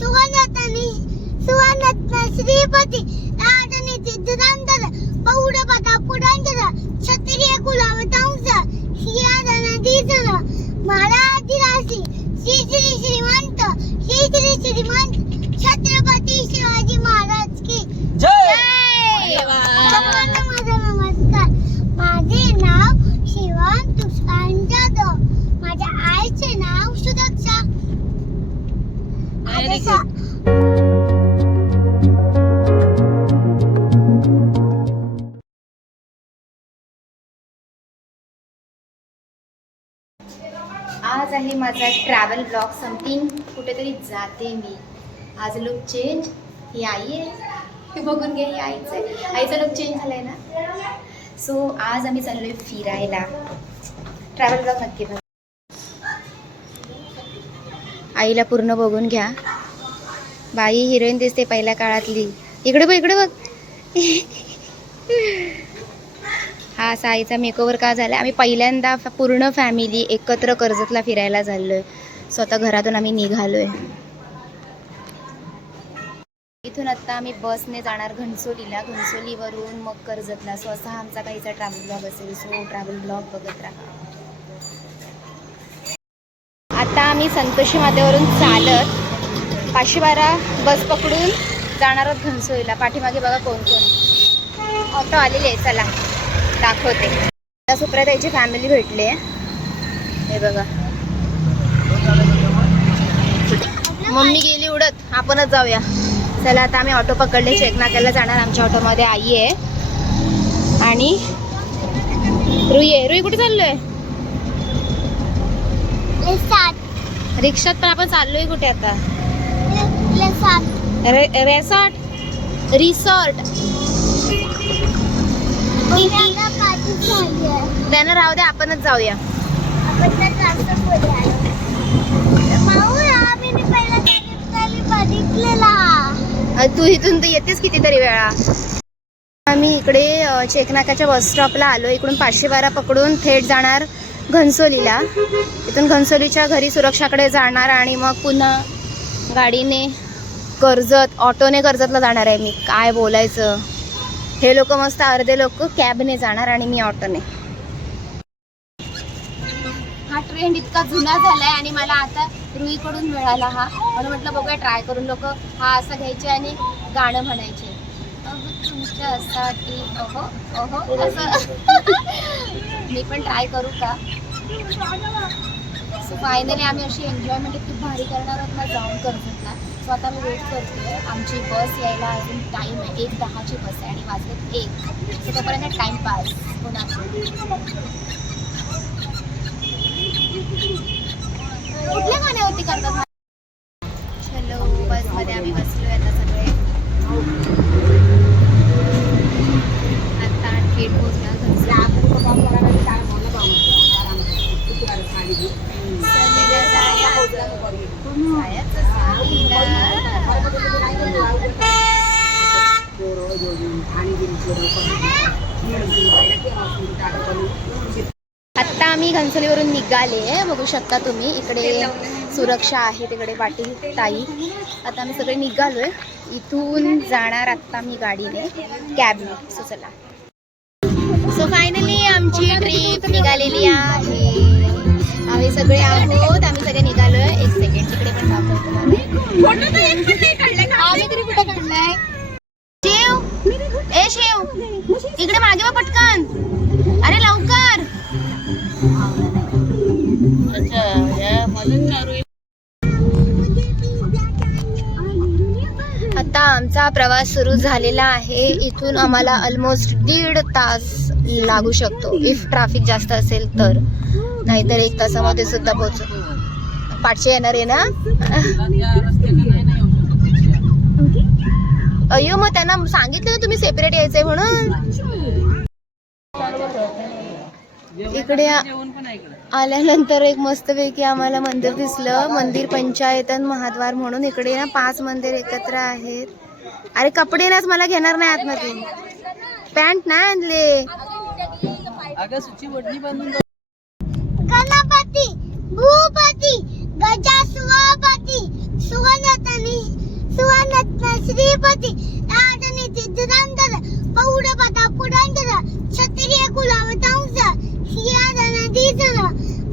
सुवर्णरत्न श्रीपती राजनी सिद्धरांतर पौडपदा पुरांतर क्षत्रिय कुलावतांस सिंहासनाधीश्वर महाराजाधिराज श्री श्री श्रीमंत छत्रपती शिवाजी महाराज की जय. सर्वांना माझा नमस्कार. माझे नाव शिवम तुषार जाधव. माझ्या आईचे नाव सुरक्षा. आज आहे माझा ट्रॅव्हल ब्लॉग. समथिंग कुठेतरी जाते मी. आज लुक चेंज. ही आई आहे, हे बघून घ्या. ही आईचं आहे. आईचा लुक चेंज झालाय ना. सो आज आम्ही चाललोय फिरायला. ट्रॅव्हल ब्लॉग नक्की बघा. आईला पूर्ण बघून घ्या. बाई हिरोईन दिसते पहिल्या काळातली. इकडे बघ, इकडे बघ. हा असा आईचा मेकओव्हर का झाला. आम्ही पहिल्यांदा पूर्ण फॅमिली एकत्र कर्जतला फिरायला चाललोय. स्वतः घरातून आम्ही निघालोय. इथून आता आम्ही बसने जाणार घणसोलीला. घणसोलीवरून मग कर्जतला. सो असा आमचा काहीचा ट्रॅव्हल ब्लॉग असेल. सो ट्रॅव्हल ब्लॉग बघत राहा. आता आम्ही संतोषी मातेवरून चालत 512 बस पकडून जाणार आहोत घणसोलीला. पाठीमागे बघा कोण कोण ऑटो आलेले आहे. चला दाखवते. आता सुप्रियाताईची फॅमिली भेटली आहे. हे बघा. मम्मी गेली उडत. आपणच जाऊया. चला आता आम्ही ऑटो पकडले. चेकनाक्याला जाणार. आमच्या ऑटोमध्ये आई आहे आणि रुई आहे. रुई कुठे चाललोय? रिक्षात. पण आपण चाललोय कुठे आता? रिसॉर्ट. त्यांना राहू दे, आपणच जाऊया. तू इथून तर येतेस कितीतरी वेळा. आम्ही इकडे चेकनाकाच्या बस स्टॉपला आलो. इकडून 512 पकडून थेट जाणार घणसोलीला. इथून घणसोलीच्या घरी सुरक्षाकडे जाणार आणि मग पुन्हा गाडीने कर्जत, ऑटोने कर्जतला जाणार आहे मी. काय बोलायचं. हे लोक मस्त अर्धे लोक कॅबने जाणार आणि मी ऑटोने. हा ट्रेंड इतका जुना झालाय आणि मला आता रुईकडून मिळाला हा. म्हणून म्हटलं बघूया ट्राय करून. लोक हा असा घ्यायचे आणि गाणं म्हणायचे. तुमच्यासाठी ओहो ओहो असं. मी पण ट्राय करू का? सो फायनली आम्ही अशी एन्जॉयमेंट खूप भारी करणार आहोत ना जाऊन कर्जतला. सो आता मी वेट करते. आमची बस यायला अजून टाईम आहे. 1:10ची बस आहे आणि वाजले 1. सो तोपर्यंत टाईमपास होणार. कुठल्या गाण्यावरती करतात? चलो बसमध्ये आम्ही बसलोय आता सगळे. आता थेट पोहोचला. आत्ता आम्ही घणसोलीवरून निघाले. बघू शकता तुम्ही. इकडे सुरक्षा आहे, तिकडे पाटील ताई. आता आम्ही सगळे निघालोय. इथून जाणार आत्ता मी गाडीने, कॅबने. सो चला. सो फायनली आमची ट्रिप निघालेली आहे. आम्ही सगळे आहोत. आम्ही सगळे निघालोय. 1 सेकंड तिकडे पण दाखवतो. आम्ही तरी कुठे काढलाय? शिव, ए शिव, इकडे मागे वा पटकन. अरे लवकर. आता आमचा प्रवास सुरू झालेला आहे. इथून आम्हाला ऑलमोस्ट 1.5 तास लागू शकतो इफ ट्रॅफिक जास्त असेल तर. नाहीतर 1 तासामध्ये सुद्धा पोहोचू. पाठचे येणार आहे ना. अय्यो मग त्यांना सांगितलं तुम्ही सेपरेट यायचंय म्हणून. इकडे आल्यानंतर एक मस्तपैकी आम्हाला मंदिर दिसलं. मंदिर पंचायतन महाद्वार म्हणून. इकडे ना 5 मंदिर एकत्र आहेत. अरे कपडे नाच मला घेणार नाही आतमध्ये. पॅन्ट नाही आणले. गणपती भूपती गजासुपती सुवर्णरत्न श्रीपती राजनीती दुरंधर पौढपदा पुरंदर क्षत्रिय कुलावतांस सिंहासनाधीश्वर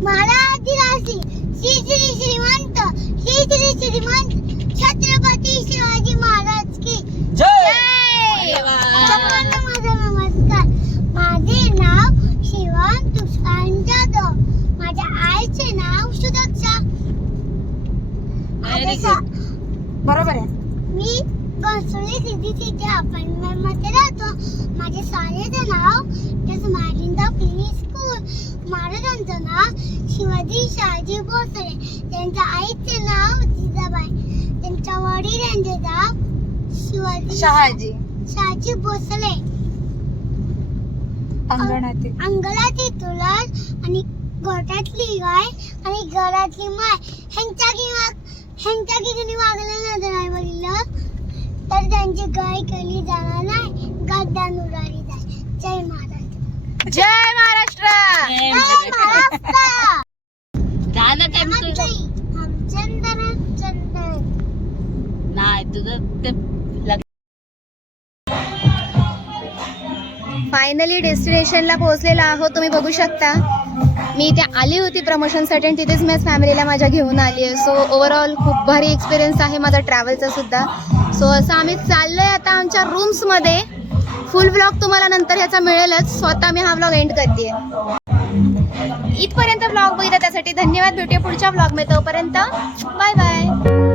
महाराजासी श्री श्री श्रीमंत छत्रपती शिवाजी महाराज की सर्वांना माझा नमस्कार. माझे नाव शिवम तुषार जाधव. माझ्या आईचे नाव सुरक्षा. बरोबर आहे. मी घनसोली सिटी अपार्टमेंट मध्ये राहतो. माझे शाळेचे नाव मारिंदा प्ले स्कूल. महाराजांचं नाव शिवाजी शहाजी भोसले. त्यांच्या आईचे नाव जिजाबाई. त्यांच्या वडिलांचे नाव शिवाजी शहाजी भोसले. अंगणातील तुळस आणि गोठ्यातली गाय आणि घरातली माय ह्यांच्या ठिकाणी वागलं नजर नाही बघितलं तर त्यांची गाय केली जाणार नाही. गद्दान उडाली जाय. जय महाराष्ट्र. जय महाराष्ट्र. जय महाराष्ट्र. गाणं काय म्हणतो? चंदन नाही तुझं ते फायनली डेस्टिनेशनला पोहोचलेला आहोत. तुम्ही बघू शकता मी इथे आली होती प्रमोशनसाठी आणि तिथेच मी फॅमिलीला माझ्या घेऊन आली आहे. सो ओव्हरऑल खूप भारी एक्सपिरियन्स आहे माझा ट्रॅव्हलचा सुद्धा. सो असं आम्ही चाललोय आता आमच्या रूम्समध्ये. फुल ब्लॉग तुम्हाला नंतर ह्याचा मिळेलच. स्वतः मी हा ब्लॉग एंड करते. इथपर्यंत ब्लॉग बघितला त्यासाठी धन्यवाद. भेटूया पुढच्या ब्लॉगमध्ये. तोपर्यंत बाय बाय.